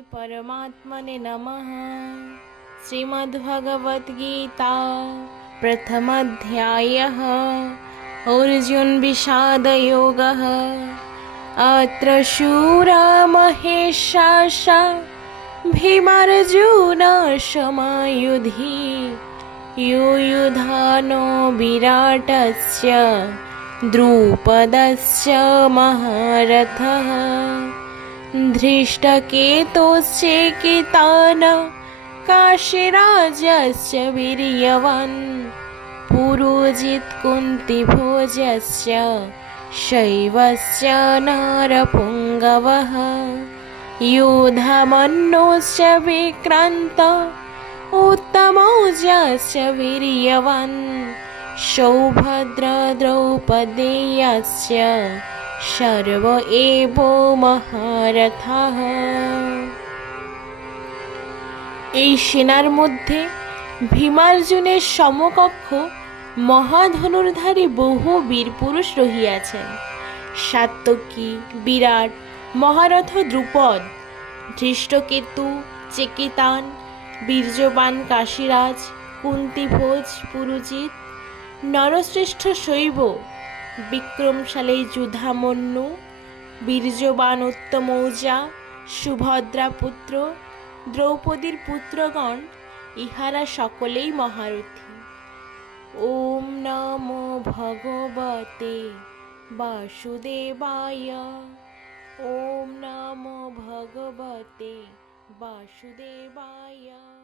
परमात्मने नमः। श्रीमद्भगवद्गीता प्रथमाध्यायः अर्जुन विषादयोगः। अत्र शूरमहेशाः भीमार्जुन समायुधि युयुधानो विराटस्य द्रुपदस्य महारथः धृष्टकेतुश्चेकितानः काशीराजस्य वीर्यवान् पुरोजित् कुन्तीभोजस्य शैवस्य नरपुङ्गवः युधामन्युश्च विक्रान्त उत्तमौजास्य वीर्यवान् सौभद्रद्रौपदेयस्य सर्व एव महारथः। এই সেনার মধ্যে ভীমার্জুনের সমকক্ষ মহাধনুর্ধারী বহু বীর পুরুষ রহিয়াছেন। সাত্যকী, বিরাট, মহারথ দ্রুপদ, ধৃষ্টকেতু, চেকিতান, বীর্যবান কাশীরাজ, কুন্তীভোজ, পুরুজিৎ, নরশ্রেষ্ঠ শৈব, বিক্রমশালী যুধামন্যু, বীর্যবান উত্তমৌজা, সুভদ্রা পুত্র, দ্রৌপদীর পুত্রগণ, ইহারা সকলেই মহারথী। ওম নমো ভগবতে বাসুদেবায়। ওম নমো ভগবতে বাসুদেবায়।